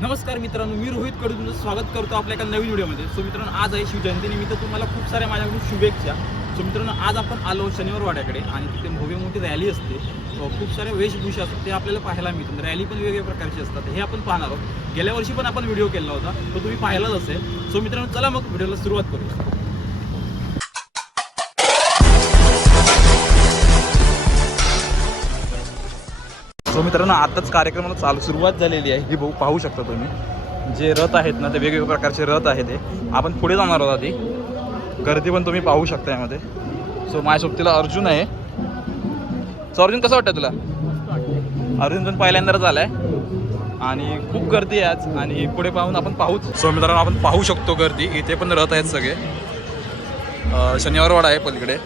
नमस्कार मित्रांनो मी रोहित कडू तुमचं स्वागत करतो आपल्या एका नवीन व्हिडिओमध्ये. सो मित्रांनो आज आहे शिवजयंतीनिमित्त तुम्हाला खूप साऱ्या माझ्याकडून शुभेच्छा. सो मित्रांनो आज आपण आलो शनिवार वाड्याकडे आणि तिथे भव्य मोठी रॅली असते. खूप साऱ्या वेशभूषा असतात ते आपल्याला पाहायला मिळतात. म्हणजे रॅली पण वेगवेगळ्या प्रकारची असतात. हे आपण पाहणार आहोत. गेल्या वर्षी पण आपण व्हिडिओ केला होता तो तुम्ही पाहिलाच असेल. सो मित्रांनो चला मग व्हिडिओला सुरुवात करूया. सो मित्रांनो आताच कार्यक्रमाला चालू सुरुवात झालेली आहे. ही भाऊ पाहू शकता तुम्ही. जे रथ आहेत ना ते वेगवेगळ्या प्रकारचे रथ आहेत ते आपण पुढे जाणार आहोत आधी. गर्दी पण तुम्ही पाहू शकता यामध्ये. सो माझ्यासोबतीला अर्जुन आहे. सो अर्जुन कसं वाटतं तुला? अर्जुन पण पहिल्यांदाच आलाय. आणि खूप गर्दी आहे आज. आणि पुढे पाहून आपण पाहूच. सो मित्रांनो आपण पाहू शकतो गर्दी. इथे पण रथ आहेत सगळे. शनिवारवाडा आहे पलीकडे.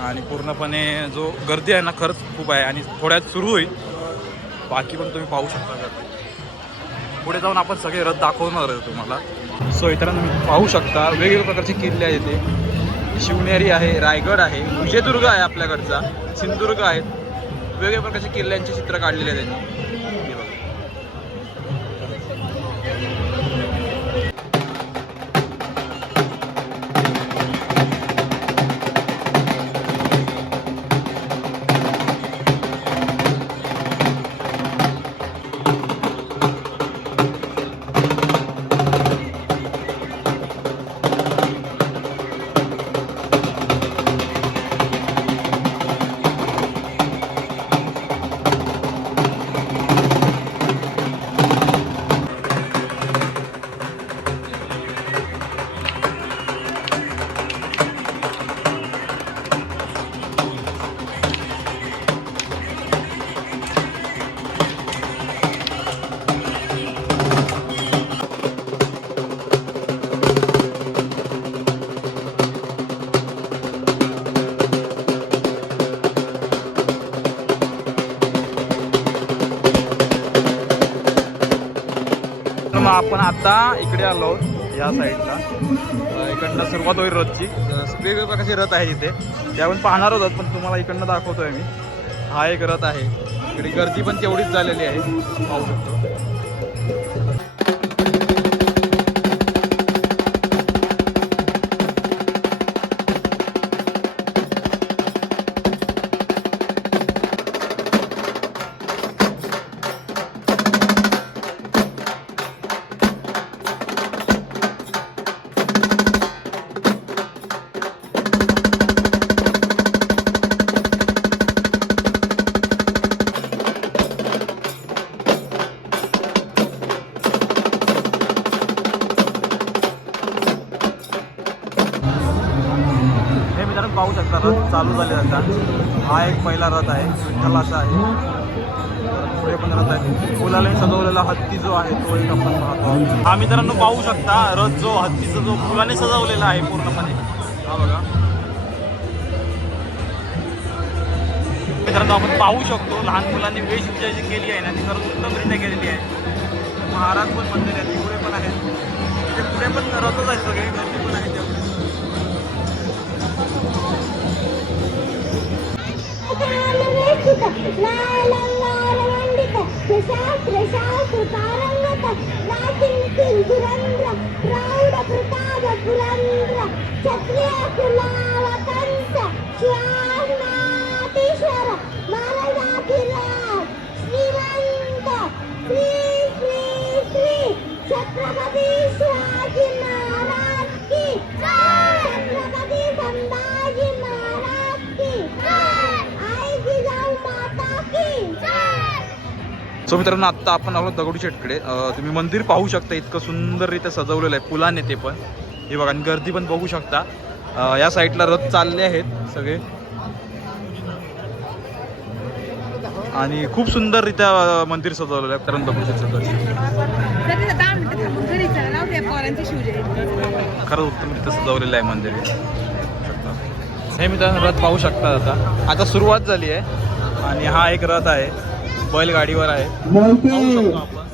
आणि पूर्णपणे जो गर्दी आहे ना खरंच खूप आहे. आणि थोड्यात सुरू होईल. बाकी पण तुम्ही पाहू शकता गर्दी पुढे जाऊन आपण सगळे रथ दाखवणार आहे तुम्हाला. सो इतरांना तुम्ही पाहू शकता. वेगवेगळ्या प्रकारचे किल्ले आहेत इथे शिवनेरी आहे रायगड आहे विजयदुर्ग आहे आपल्याकडचा सिंधुदुर्ग आहेत. वेगवेगळ्या प्रकारचे किल्ल्यांचे चित्र काढलेले आहेत त्यांनी. आपण आता इकडे आलो या साईडला. इकडनं सुरुवात होईल रथची वेगवेगळ्या प्रकारचे रथ आहे इथे. ते आपण पाहणार होतात पण तुम्हाला इकडनं दाखवतोय मी. हा एक रथ आहे. इकडे गर्दी पण तेवढीच झालेली आहे. पाहू शकतो. पुढे पण रथ आहे. फुलाने सजवलेला हत्ती जो आहे तो एक आपण पाहतो. हा मित्रांनो पाहू शकता रथ जो हत्तीचा जो फुलाने सजवलेला आहे पूर्णपणे. हा बघा. मित्रांनो आपण पाहू शकतो लहान मुलांनी वेशभूषा जी केली आहे ना ती खरंच उत्तमरित्या केलेली आहे. महाराज पण मंदिर आहेत पुढे पण आहेत. ते पुढे पण रथच आहेत सगळे गर्दी पण आहे त्यामुळे Kurandra, Rauda Kurtada Kurandra, Chatria Kulala so मित्रांनो आत्ता आपण आलो दगडूशेठकडे तुम्ही मंदिर पाहू शकता इतकं सुंदररित्या सजवलेलं आहे. फुलाने ते पण. हे बघा आणि गर्दी पण बघू शकता. या साईडला रथ चालले आहेत सगळे. आणि खूप सुंदररित्या मंदिर सजवलेलं आहे. कारण दगडूशेठचं खरंच उत्तमरित्या सजवलेलं आहे मंदिर. हे. हे मित्रांनो रथ पाहू शकता आता. आता सुरुवात झाली आहे. आणि हा एक रथ आहे. बैलगाडीवर आहे.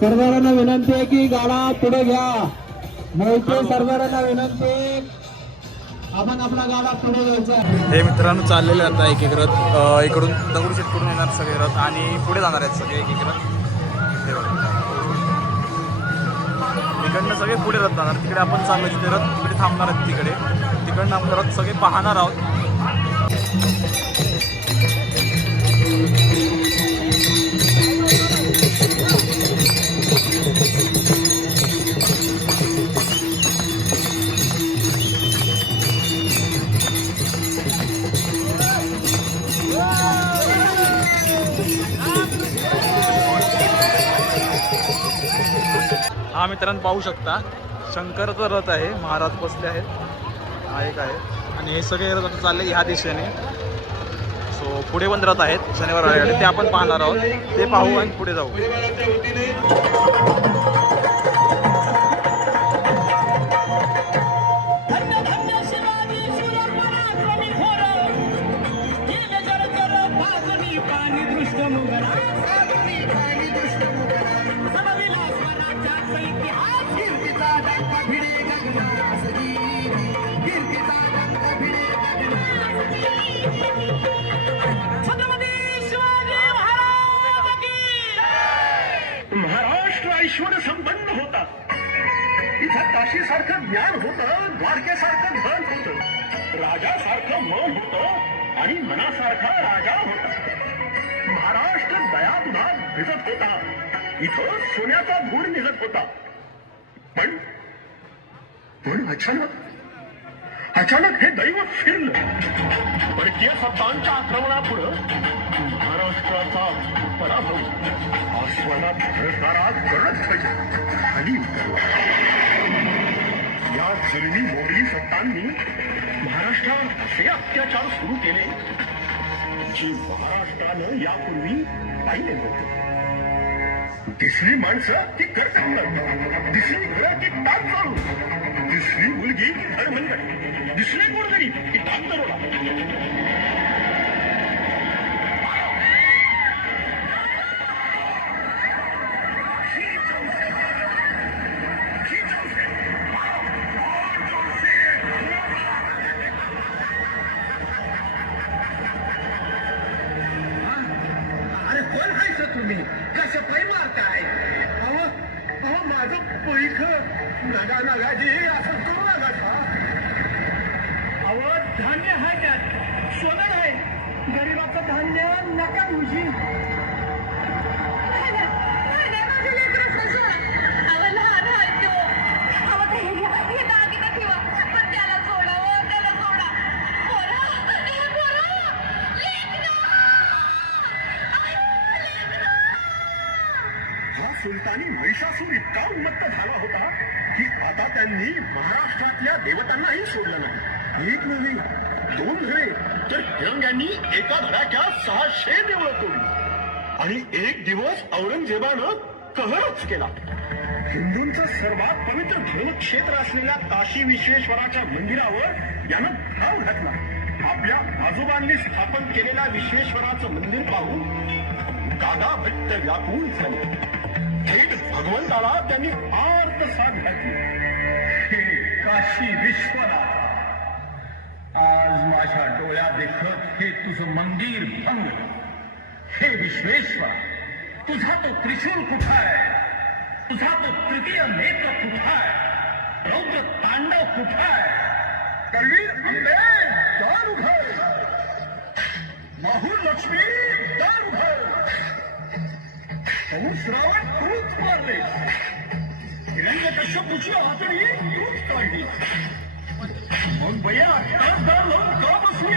सर्वांना विनंती आहे की गाडा पुढे घ्या. मोहिते सर्वांना विनंती. आपण आपला गाडा पुढे घ्यायचा. हे मित्रांनो चाललेले आता एक एक रथ इकडून दगडूशेठकडून येणार सगळे रथ आणि पुढे जाणार आहेत सगळे एक एक रथ हे तिकडनं सगळे पुढे रथ जाणार. तिकडे आपण चाललो जिथे रथ तिकडे थांबणार आहेत तिकडे. तिकडनं आपण रथ सगळे पाहणार आहोत. मित्रांनो पाहू शकता शंकरचा रथ आहे महाराज बसले आहेत. हा एक आहे. आणि हे सगळे रथ आता चालले ह्या दिशेने. सो पुढे पण रथ आहेत शनिवार ते आपण पाहणार आहोत. ते पाहू आणि पुढे जाऊ. काशीसारखं ज्ञान होतं द्वारकेसारखं धन होतं. राजासारखं मन होतं आणि मनासारखा राजा होता. महाराष्ट्र दया दुधात भिजत होता. इथं सोन्याचा धूर निघत होता. पण पण अचानक अचानक हे दैव फिरलं. परकीय सत्तांच्या आक्रमणापुढं महाराष्ट्राचा पराभव आस्वादात धडकणारा गरज खाली उतरला. या जुलमी मोगली सत्तांनी. महाराष्ट्रावर असे अत्याचार सुरू केले जे महाराष्ट्रानं यापूर्वी पाहिले नव्हते. दिसली माणसं ती करतात दिसली घरं ती ताक चालू दिसली मुलगी ती धर्मंगड दिसले गोरगरीब ती ताक दरोडा तुम्ही कसं पाय मारताय? अहो अहो माझं पैख नगा नगाजी असं करू नका. अहो धान्य आहे त्यात. सोनं हा महिषासूर इतका उन्मत्त झाला होता की आता त्यांनी महाराष्ट्रातल्या देवतांनाही सोडलं नाही. एक नव्हे दोन नव्हे तर फिरंग्यांनी एका धडाक्यात सहाशे देवळं तोडली. आणि एक दिवस औरंगजेबानं कहरच केला. हिंदूंचं सर्वात पवित्र धर्मक्षेत्र असलेल्या काशी विश्वेश्वराच्या मंदिरावर यानं धाव घातला. आपल्या आजोबांनी स्थापन केलेल्या विश्वेश्वराचं मंदिर पाहून गादा भट्ट व्यापून झाले. थेट भगवंताला त्यांनी आर्त साथ घातली. हे काशी विश्वनाथ. आज माझ्या डोळ्या देखत हे तुझं मंदिर भंग. हे विश्वेश्वर तुझा तो त्रिशूल कुठं आहे तुझा तो तृतीय नेत्र कुठं आहे रौद्र तांडव कुठं आहे कलवीर अंबे दार उघड माहूर लक्ष्मी दार उघड श्रावण तूच मारले. हिरण्य कश्यपूची हातळी तूच काढली. मग बया तास दार लावून का बसले?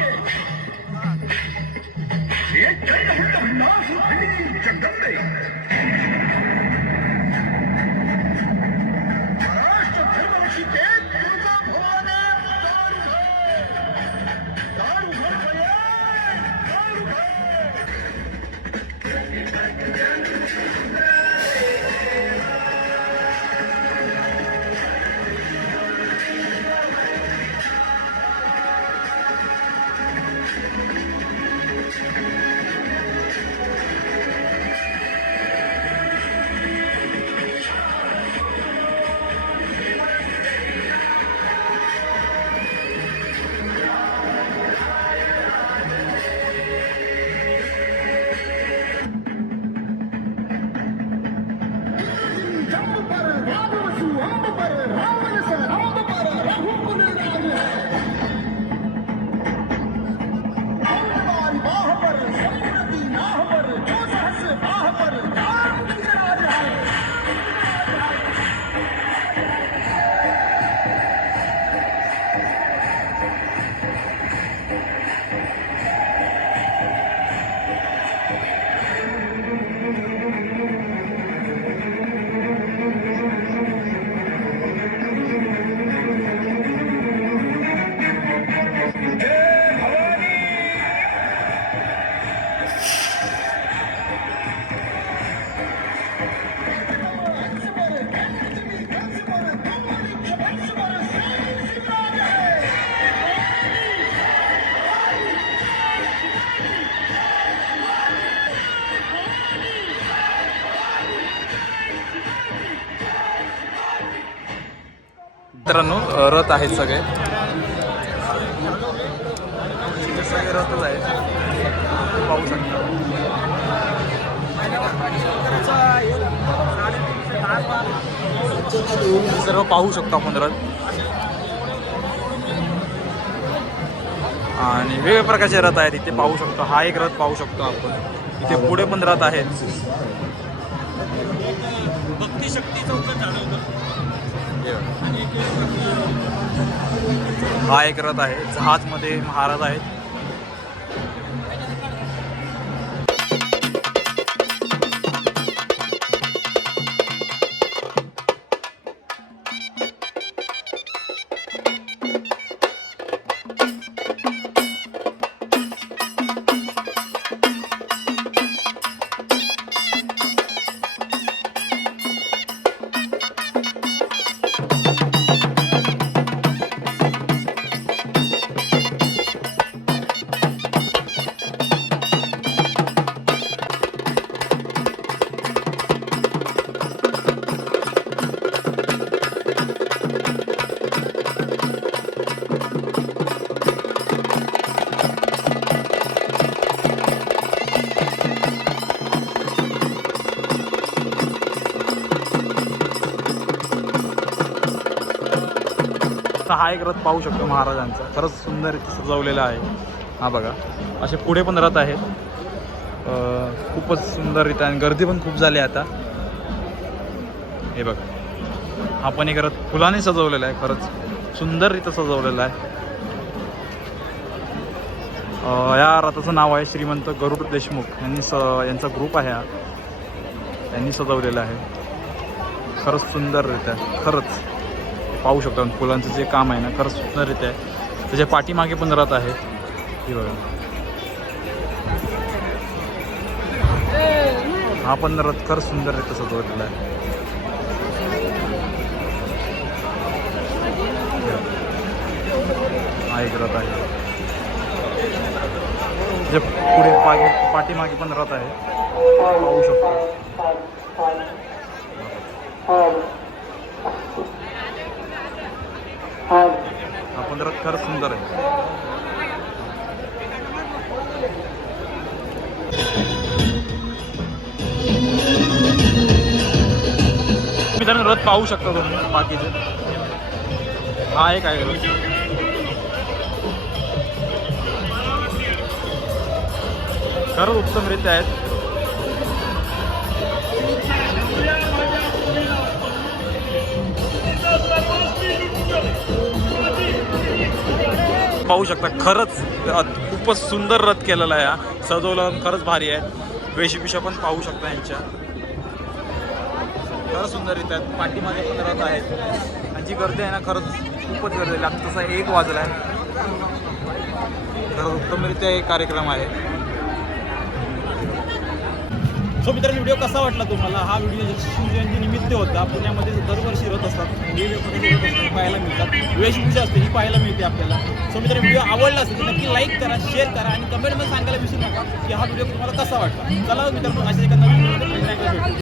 हे चंडमुंड भंडार सुखडी जगदंबे मित्रांनो रथ आहेत सगळे. सगळे रथच आहेत. पाहू शकता. सर्व पाहू शकतो आपण रथ. आणि वेगवेगळ्या प्रकारचे रथ आहेत. इथे पाहू शकतो. हा एक रथ पाहू शकतो आपण. इथे पुढे पण रथ आहेत. हा एक रथ आहे. जहाजमध्ये महाराज आहेत. आता हा एक रथ पाहू शकतो महाराजांचा. खरंच सुंदर सजवलेला आहे. हा बघा. असे पुढे पण रथ आहेत. खूपच सुंदररित्या आणि गर्दी पण खूप झाली आता. हे बघा. हा पण एक रथ फुलाने सजवलेला आहे खरंच. सुंदररित्या सजवलेला आहे. या रथाचं नाव आहे श्रीमंत गरुड देशमुख. यांनी स यांचा ग्रुप आहे हा. यांनी सजवलेला आहे. खरंच सुंदररित्या खरंच. पाहू शकतो आणि फुलांचं जे काम आहे ना खरंच सुंदररित्या आहे. त्याच्या पाठीमागे पण रथ आहे. हे बघा. हा पण रथ खरंच सुंदररित्या सजवलेला आहे. हा एक रथ आहे. जे पुढे पाठी पाठीमागे पण रथ आहे. पाहू शकतो. हा रथ खरंच सुंदर आहे. मित्रांनो रथ पाहू शकता तुम्ही बाकीचे. हा एक आहे रथ. खरंच उत्तमरित्या आहेत. पाहू शकता खरंच खूपच सुंदर रथ केलेला आहे हा. सजवलं खरंच भारी आहे. वेशभूषा पण पाहू शकता यांच्या. खरंच सुंदर रित्या आहेत पाठीमागे पण रथ आहेत. आणि जी गर्दी आहे ना खरंच खूपच गर्दी आहे. आता तसा एक वाजला आहे खरंच उत्तमरित्या एक कार्यक्रम आहे. सो मित्रांनो व्हिडिओ कसा वाटला तुम्हाला? हा व्हिडिओ शिवजयंती निमित्त होता पुण्यामध्ये दरवर्षी रथ असतात. पाहायला मिळतात. वेशभूषा असते ही पाहायला मिळते आपल्याला. सो मित्रांनो व्हिडिओ आवडला असेल तर नक्की लाईक करा शेअर करा आणि कमेंटमध्ये सांगायला विसरू नका की हा व्हिडिओ तुम्हाला कसा वाटला. चला मित्रांनो अशा एका नवीन